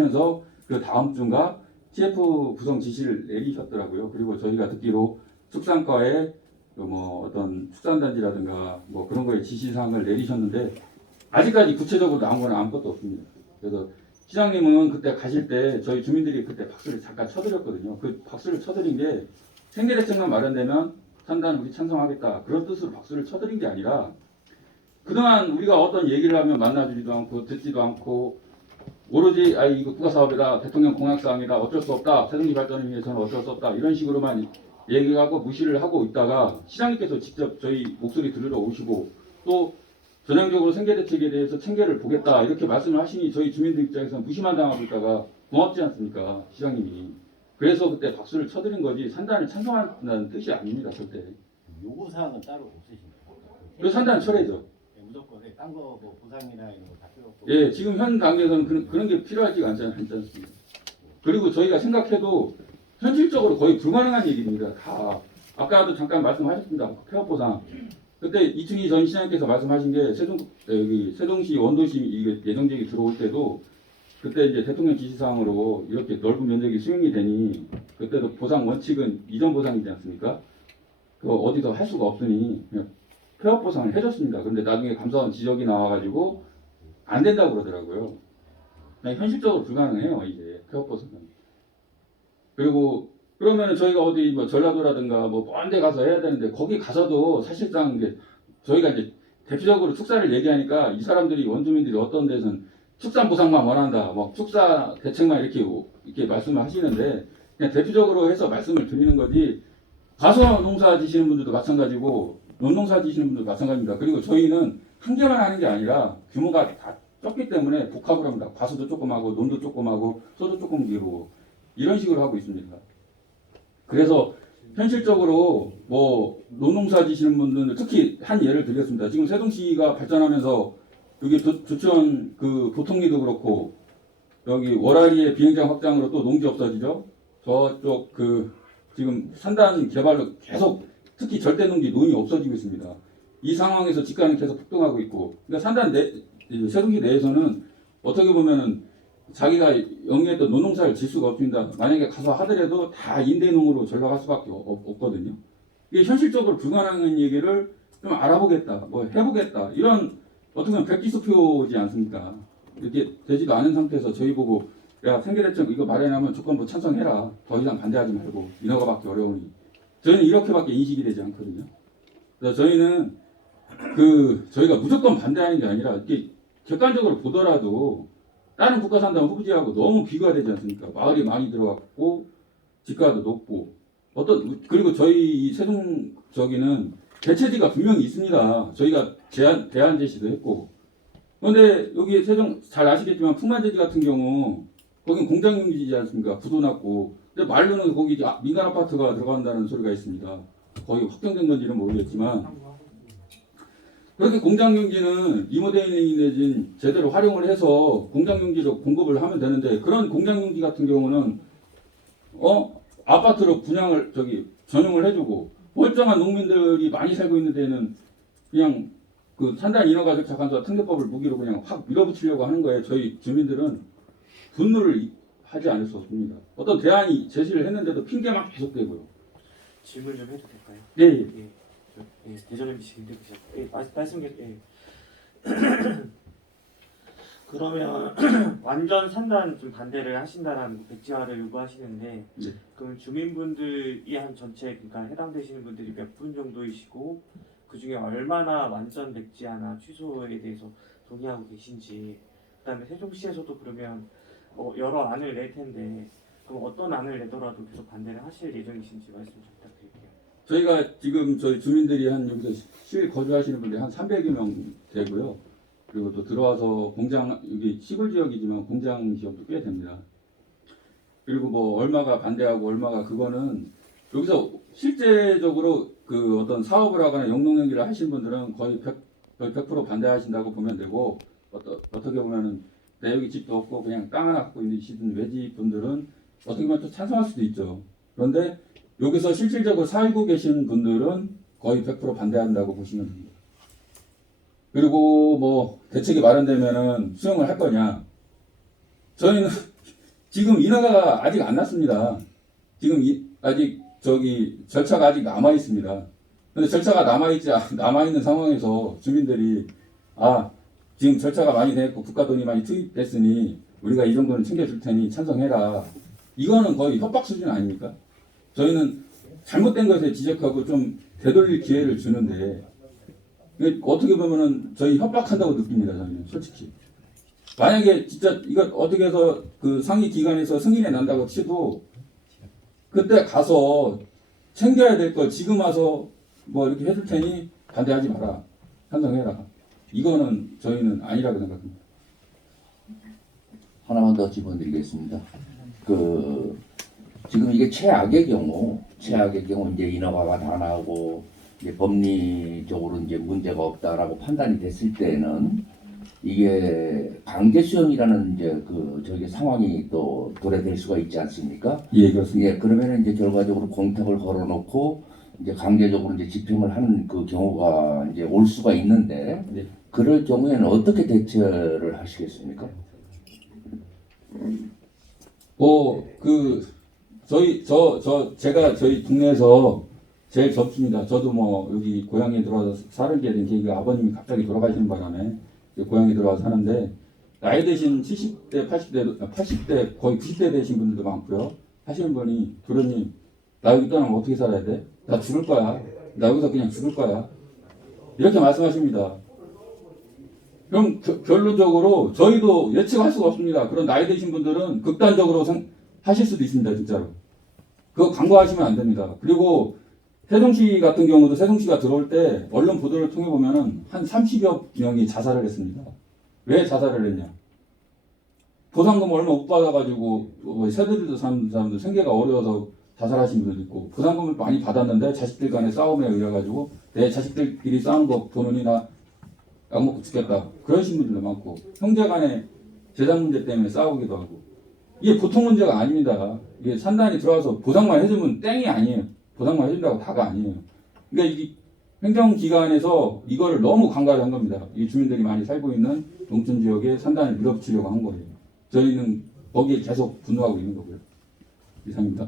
하시면서 그 다음 주인가 CF 구성 지시를 내리셨더라고요. 그리고 저희가 듣기로 축산과에 뭐 어떤 축산단지라든가 뭐 그런 거에 지시사항을 내리셨는데 아직까지 구체적으로 나온 건 아무것도 없습니다. 그래서 시장님은 그때 가실 때 저희 주민들이 그때 박수를 잠깐 쳐드렸거든요. 그 박수를 쳐드린 게 생계대책만 마련되면 산단 우리 찬성하겠다 그런 뜻으로 박수를 쳐드린 게 아니라 그동안 우리가 어떤 얘기를 하면 만나주지도 않고 듣지도 않고 오로지 이거 국가사업이다 대통령 공약사항이다 어쩔 수 없다 세종시 발전을 위해서는 어쩔 수 없다 이런 식으로만 얘기하고 무시를 하고 있다가 시장님께서 직접 저희 목소리 들으러 오시고 또 전향적으로 생계대책에 대해서 챙겨를 보겠다 이렇게 말씀을 하시니 저희 주민들 입장에서는 무시만 당하고 있다가 고맙지 않습니까 시장님이. 그래서 그때 박수를 쳐드린 거지 산단을 찬성한다는 뜻이 아닙니다 절대. 요구사항은 따로 없으십니까? 그 산단 철회죠. 무조건 딴거 뭐 보상이나 이런 거 다 필요 없고. 예, 지금 현 단계에서는 그런 게 필요하지 않지 않습니다. 그리고 저희가 생각해도 현실적으로 거의 불가능한 얘기입니다. 다 아까도 잠깐 말씀하셨습니다. 폐업보상. 그때 이충희 전 시장님께서 말씀하신 게 세종시 원도시 이게 예정지역이 들어올 때도 그때 이제 대통령 지시사항으로 이렇게 넓은 면적이 수용이 되니 그때도 보상 원칙은 이전 보상이지 않습니까? 그거 어디서 할 수가 없으니 그냥 폐업 보상을 해줬습니다. 그런데 나중에 감사원 지적이 나와가지고 안 된다고 그러더라고요. 그냥 현실적으로 불가능해요 이제 폐업 보상은. 그리고 그러면 저희가 어디 뭐 전라도라든가 뭐 먼 데 가서 해야 되는데 거기 가서도 사실상 이제 저희가 이제 대표적으로 축사를 얘기하니까 이 사람들이 원주민들이 어떤 데서는 축산 보상만 원한다, 뭐 축사 대책만 이렇게 말씀을 하시는데 그냥 대표적으로 해서 말씀을 드리는 거지. 가서 농사 지시는 분들도 마찬가지고 논농사 지시는 분들도 마찬가지입니다. 그리고 저희는 한 개만 하는 게 아니라 규모가 다 적기 때문에 복합을 합니다. 과수도 조금 하고 논도 조금 하고 소도 조금 기르고 이런 식으로 하고 있습니다. 그래서 현실적으로 뭐 논농사 지시는 분들은 특히 한 예를 드리겠습니다. 지금 세종시가 발전하면서 여기 조천 그 보통리도 그렇고 여기 월화리의 비행장 확장으로 또 농지 없어지죠. 저쪽 그 지금 산단 개발로 계속 특히 절대 농지 논이 없어지고 있습니다. 이 상황에서 집가는 계속 폭등하고 있고 그러니까 산단 세종시 내에서는 어떻게 보면은 자기가 영위했던 논농사를 질 수가 없습니다. 만약에 가서 하더라도 다 임대농으로 전락할 수밖에 없거든요. 이게 현실적으로 불가능한 얘기를 좀 알아보겠다, 뭐 해보겠다 이런 어떻게 보면 백지수표지 않습니까? 이렇게 되지도 않은 상태에서 저희 보고 야 생계대책 이거 마련하면 조건부 찬성해라. 더 이상 반대하지 말고 인허가 받기 어려우니 저희는 이렇게밖에 인식이 되지 않거든요. 그래서 저희는 저희가 무조건 반대하는 게 아니라 이렇게 객관적으로 보더라도 다른 국가 산단 후보지하고 너무 비교가 되지 않습니까? 마을이 많이 들어갔고 집가도 높고 그리고 저희 세종 저기는 대체지가 분명히 있습니다. 저희가 대안 제시도 했고. 그런데 여기 세종 잘 아시겠지만 풍만제지 같은 경우 거긴 공장용지지 않습니까? 부도 났고. 근데 말로는 거기 민간 아파트가 들어간다는 소리가 있습니다. 거의 확정된 건지는 모르겠지만 그렇게 공장용지는 리모델링 내진 제대로 활용을 해서 공장용지로 공급을 하면 되는데 그런 공장용지 같은 경우는 아파트로 분양을 전용을 해주고 멀쩡한 농민들이 많이 살고 있는 데는 그냥 그 산단 인허가 절차관서 특례법을 무기로 그냥 확 밀어붙이려고 하는 거예요. 저희 주민들은 분노를 하지 않을 수 없습니다. 어떤 대안이 제시를 했는데도 핑계만 계속 대고요. 질문 좀 해도 될까요? 네. 예. 대전 MBC 김대구 씨. 말씀 그러면 완전 산단 좀 반대를 하신다라는 백지화를 요구하시는데 네. 그럼 주민분들이 한 전체 그러니까 해당되시는 분들이 몇 분 정도이시고 그 중에 얼마나 완전 백지화나 취소에 대해서 동의하고 계신지 그다음에 세종시에서도 그러면 여러 안을 낼 텐데 그럼 어떤 안을 내더라도 계속 반대를 하실 예정이신지 말씀 좀 부탁드릴게요. 저희가 지금 저희 주민들이 여기서 실 거주하시는 분들이 한 300여 명 되고요. 그리고 또 들어와서 여기 시골 지역이지만 공장 지역도 꽤 됩니다. 그리고 뭐 얼마가 반대하고 얼마가 그거는 여기서 실제적으로 그 어떤 사업을 하거나 영농연기를 하시는 분들은 거의 100% 반대하신다고 보면 되고 어떻게 보면은 내 여기 집도 없고 그냥 땅 하나 갖고 있는 외지 분들은 어떻게 보면 또 찬성할 수도 있죠. 그런데 여기서 실질적으로 살고 계신 분들은 거의 100% 반대한다고 보시면 됩니다. 그리고 뭐 대책이 마련되면은 수용을 할 거냐? 저희는 지금 인허가가 아직 안 났습니다. 지금 아직 절차가 아직 남아 있습니다. 근데 절차가 남아 있는 상황에서 주민들이 지금 절차가 많이 됐고 국가 돈이 많이 투입됐으니 우리가 이 정도는 챙겨줄 테니 찬성해라. 이거는 거의 협박 수준 아닙니까? 저희는 잘못된 것에 지적하고 좀 되돌릴 기회를 주는데 어떻게 보면은 저희 협박한다고 느낍니다. 저는 솔직히. 만약에 진짜 이거 어떻게 해서 그 상위 기관에서 승인해 난다고 치도 그때 가서 챙겨야 될 걸 지금 와서 뭐 이렇게 해줄 테니 반대하지 마라. 찬성해라. 이거는 저희는 아니라고 생각합니다. 하나만 더 집어드리겠습니다. 지금 이게 최악의 경우 이제 인허가가 다 나오고 이제 법리적으로 이제 문제가 없다라고 판단이 됐을 때는 이게 강제 수용이라는 이제 저기 상황이 또 도래될 수가 있지 않습니까? 예, 그렇습니다. 예, 그러면은 이제 결과적으로 공탁을 걸어놓고 이제 강제적으로 이제 집행을 하는 그 경우가 이제 올 수가 있는데 네. 그럴 경우에는 어떻게 대처를 하시겠습니까? 제가 저희 동네에서 제일 젊습니다. 저도 뭐 여기 고향에 들어와서 살게 된 계기가 아버님이 갑자기 돌아가시는 바람에 고향에 들어와서 사는데 나이 드신 70대, 80대, 거의 90대 되신 분들도 많고요. 하시는 분이 도련님 나 여기 떠나면 어떻게 살아야 돼? 나 죽을 거야. 나 여기서 그냥 죽을 거야. 이렇게 말씀하십니다. 그럼 결론적으로 저희도 예측할 수가 없습니다. 그런 나이 드신 분들은 극단적으로 하실 수도 있습니다. 진짜로. 그거 간과하시면 안 됩니다. 그리고 세종시 같은 경우도 세종시가 들어올 때 언론 보도를 통해 보면은 한 30여 명이 자살을 했습니다. 왜 자살을 했냐? 보상금 얼마 못 받아가지고 세대들도 사는 사람들 생계가 어려워서 자살하신 분들도 있고 보상금을 많이 받았는데 자식들 간의 싸움에 의해가지고 내 자식들끼리 싸운 거 보느니 나 약 먹고 죽겠다. 그러신 분들도 많고 형제 간의 재산 문제 때문에 싸우기도 하고 이게 보통 문제가 아닙니다. 이게 산단이 들어와서 보상만 해주면 땡이 아니에요. 보상만 해준다고 다가 아니에요. 그러니까 이 행정기관에서 이거를 너무 간과를 한 겁니다. 이 주민들이 많이 살고 있는 농촌 지역에 산단을 밀어붙이려고 한 거예요. 저희는 거기에 계속 분노하고 있는 거고요. 이상입니다.